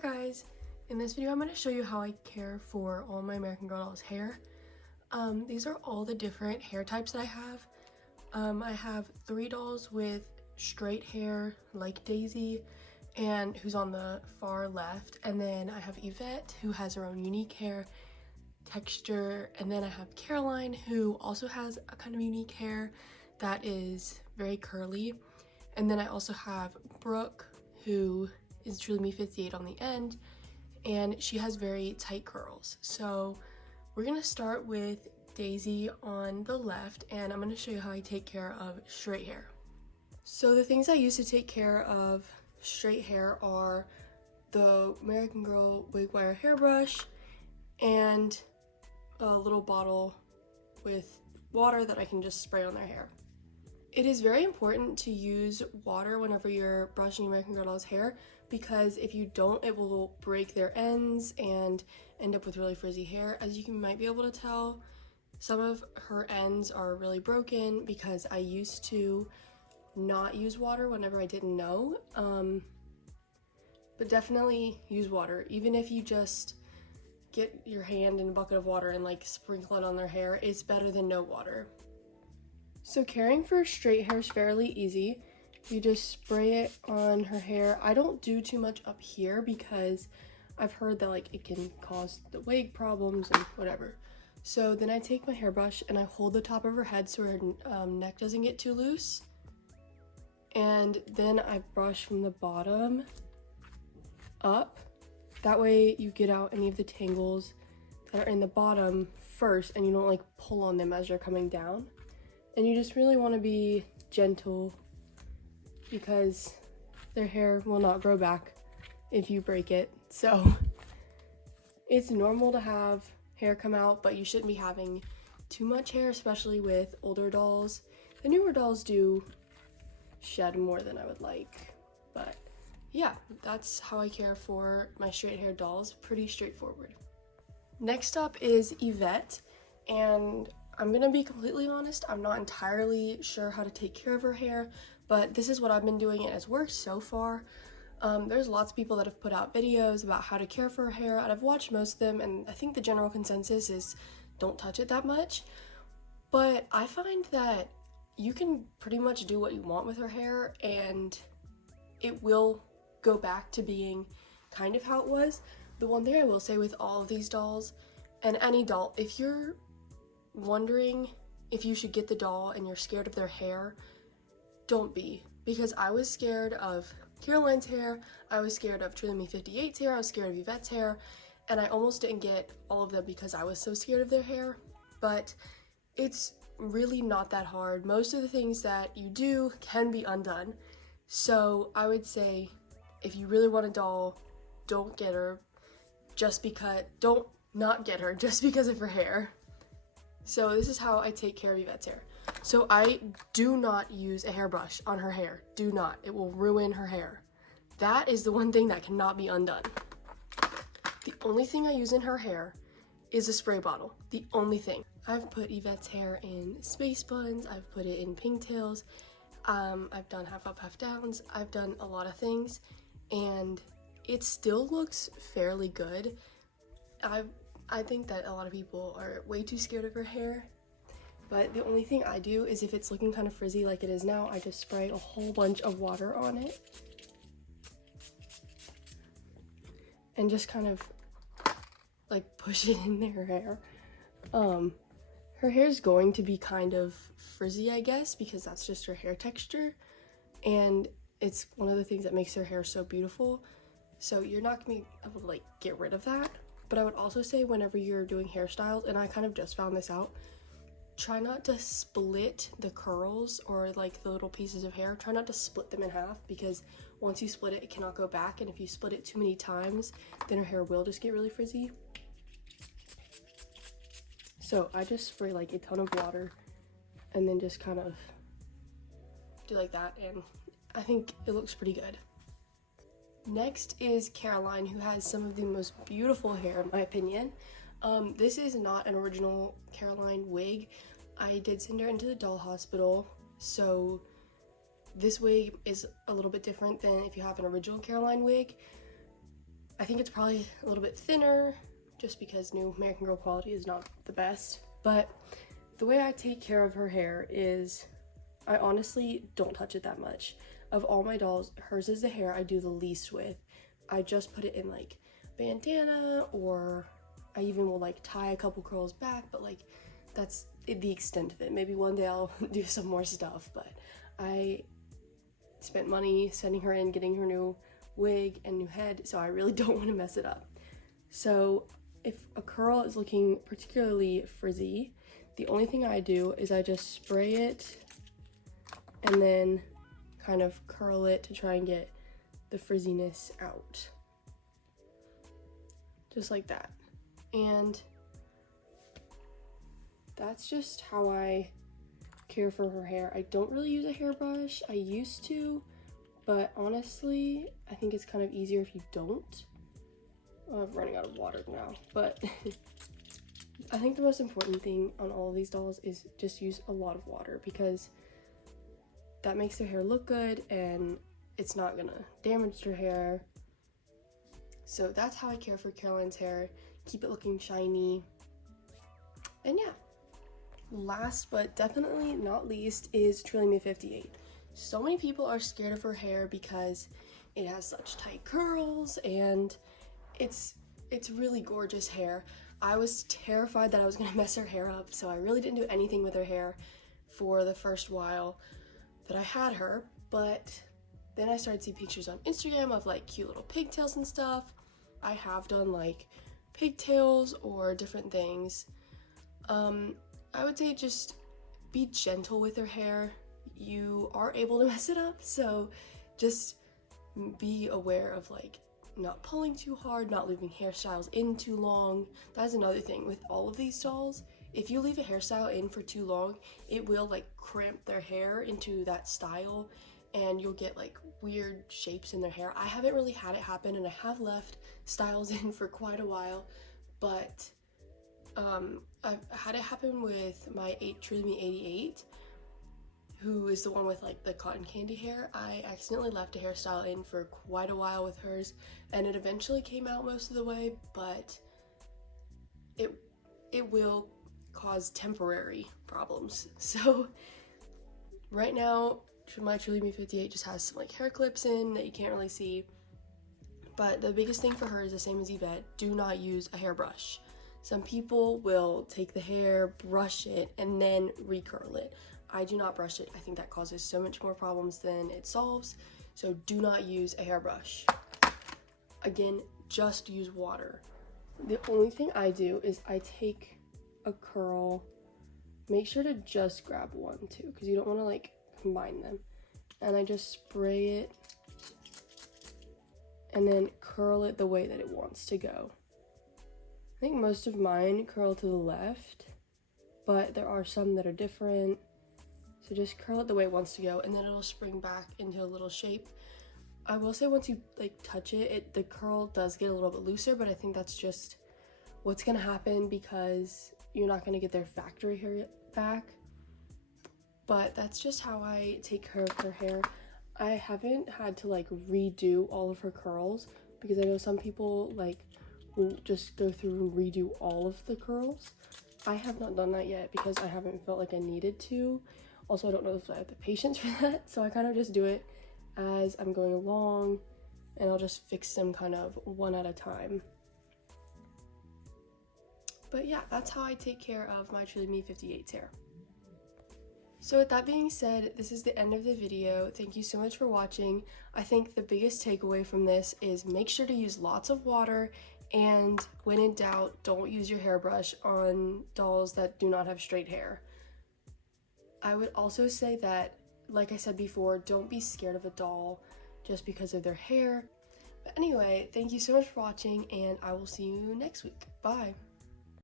Hi guys, in this video I'm going to show you how I care for all my American Girl dolls hair. These are all the different hair types that I have. I have 3 dolls with straight hair like Daisy and who's on the far left, and then I have Evette who has her own unique hair texture, and then I have Caroline who also has a kind of unique hair that is very curly, and then I also have Brooke who is Truly Me 58 on the end, and she has very tight curls. So we're gonna start with Daisy on the left, and I'm gonna show you how I take care of straight hair. So the things I use to take care of straight hair are the American Girl wig wire hairbrush and a little bottle with water that I can just spray on their hair. It is very important to use water whenever you're brushing American Girl doll's hair, because if you don't, it will break their ends and end up with really frizzy hair. As you might be able to tell, some of her ends are really broken because I used to not use water whenever I didn't know. But definitely use water, even if you just get your hand in a bucket of water and like sprinkle it on their hair. It's better than no water. So caring for straight hair is fairly easy. You just spray it on her hair. I don't do too much up here because I've heard that like it can cause the wig problems and whatever. So then I take my hairbrush and I hold the top of her head so her neck doesn't get too loose. And then I brush from the bottom up. That way you get out any of the tangles that are in the bottom first and you don't like pull on them as you're coming down. And you just really want to be gentle because their hair will not grow back if you break it. So it's normal to have hair come out, but you shouldn't be having too much hair, especially with older dolls. The newer dolls do shed more than I would like, but yeah, that's how I care for my straight hair dolls. Pretty straightforward. Next up is Evette, and I'm gonna be completely honest, I'm not entirely sure how to take care of her hair, but this is what I've been doing and it's worked so far. There's lots of people that have put out videos about how to care for her hair, and I've watched most of them, and I think the general consensus is don't touch it that much. But I find that you can pretty much do what you want with her hair and it will go back to being kind of how it was. The one thing I will say with all of these dolls, and any doll, if you're wondering if you should get the doll and you're scared of their hair, don't be, because I was scared of Caroline's hair, I was scared of Truly Me 58's hair, I was scared of Yvette's hair, and I almost didn't get all of them because I was so scared of their hair. But it's really not that hard. Most of the things that you do can be undone. So I would say if you really want a doll, don't get her just because, don't not get her just because of her hair. So this is how I take care of Yvette's hair. So I do not use a hairbrush on her hair. Do not. It will ruin her hair. That is the one thing that cannot be undone. The only thing I use in her hair is a spray bottle. The only thing. I've put Yvette's hair in space buns. I've put it in pigtails. I've done half up, half downs. I've done a lot of things, and it still looks fairly good. I think that a lot of people are way too scared of her hair, but the only thing I do is if it's looking kind of frizzy like it is now, I just spray a whole bunch of water on it and just kind of like push it in her hair. Her hair is going to be kind of frizzy, I guess, because that's just her hair texture, and it's one of the things that makes her hair so beautiful. So you're not gonna be able to like get rid of that. But I would also say whenever you're doing hairstyles, and I kind of just found this out, try not to split the curls or like the little pieces of hair. Try not to split them in half, because once you split it, it cannot go back. And if you split it too many times, then her hair will just get really frizzy. So I just spray like a ton of water and then just kind of do like that, and I think it looks pretty good. Next is Caroline, who has some of the most beautiful hair in my opinion. This is not an original Caroline wig. I did send her into the doll hospital, so this wig is a little bit different than if you have an original Caroline wig. I think it's probably a little bit thinner just because new American Girl quality is not the best. But the way I take care of her hair is I honestly don't touch it that much. Of all my dolls, hers is the hair I do the least with. I just put it in like bandana, or I even will like tie a couple curls back, but like that's the extent of it. Maybe one day I'll do some more stuff, but I spent money sending her in, getting her new wig and new head, so I really don't want to mess it up. So if a curl is looking particularly frizzy, the only thing I do is I just spray it and then kind of curl it to try and get the frizziness out. Just like that. And that's just how I care for her hair. I don't really use a hairbrush. I used to, but honestly, I think it's kind of easier if you don't. I'm running out of water now, but I think the most important thing on all of these dolls is just use a lot of water, because that makes their hair look good and it's not gonna damage their hair. So that's how I care for Caroline's hair. Keep it looking shiny. And yeah, last but definitely not least is Truly Me 58. So many people are scared of her hair because it has such tight curls, and it's really gorgeous hair. I was terrified that I was gonna mess her hair up, so I really didn't do anything with her hair for the first while that I had her. But then I started seeing pictures on Instagram of like cute little pigtails and stuff. I have done like pigtails or different things. I would say just be gentle with her hair. You are able to mess it up, so just be aware of like not pulling too hard, not leaving hairstyles in too long. That's another thing with all of these dolls. If you leave a hairstyle in for too long, it will like cramp their hair into that style, and you'll get like weird shapes in their hair. I haven't really had it happen, and I have left styles in for quite a while, but I've had it happen with my Truly Me 88, who is the one with like the cotton candy hair. I accidentally left a hairstyle in for quite a while with hers, and it eventually came out most of the way, but it will cause temporary problems. So right now my Truly Me 58 just has some like hair clips in that you can't really see, but the biggest thing for her is the same as Evette: do not use a hairbrush. Some people will take the hair, brush it, and then recurl it. I do not brush it. I think that causes so much more problems than it solves, so do not use a hairbrush. Again, just use water. The only thing I do is I take a curl, make sure to just grab one too, because you don't want to like combine them, and I just spray it and then curl it the way that it wants to go. I think most of mine curl to the left, but there are some that are different. So just curl it the way it wants to go, and then it'll spring back into a little shape. I will say once you like touch it, the curl does get a little bit looser, but I think that's just what's gonna happen because you're not gonna get their factory hair back. But that's just how I take care of her hair. I haven't had to like redo all of her curls, because I know some people like will just go through and redo all of the curls. I have not done that yet because I haven't felt like I needed to. Also, I don't know if I have the patience for that, so I kind of just do it as I'm going along, and I'll just fix them kind of one at a time. But yeah, that's how I take care of my Truly Me 58's hair. So with that being said, this is the end of the video. Thank you so much for watching. I think the biggest takeaway from this is make sure to use lots of water, and when in doubt, don't use your hairbrush on dolls that do not have straight hair. I would also say that, like I said before, don't be scared of a doll just because of their hair. But anyway, thank you so much for watching, and I will see you next week. Bye!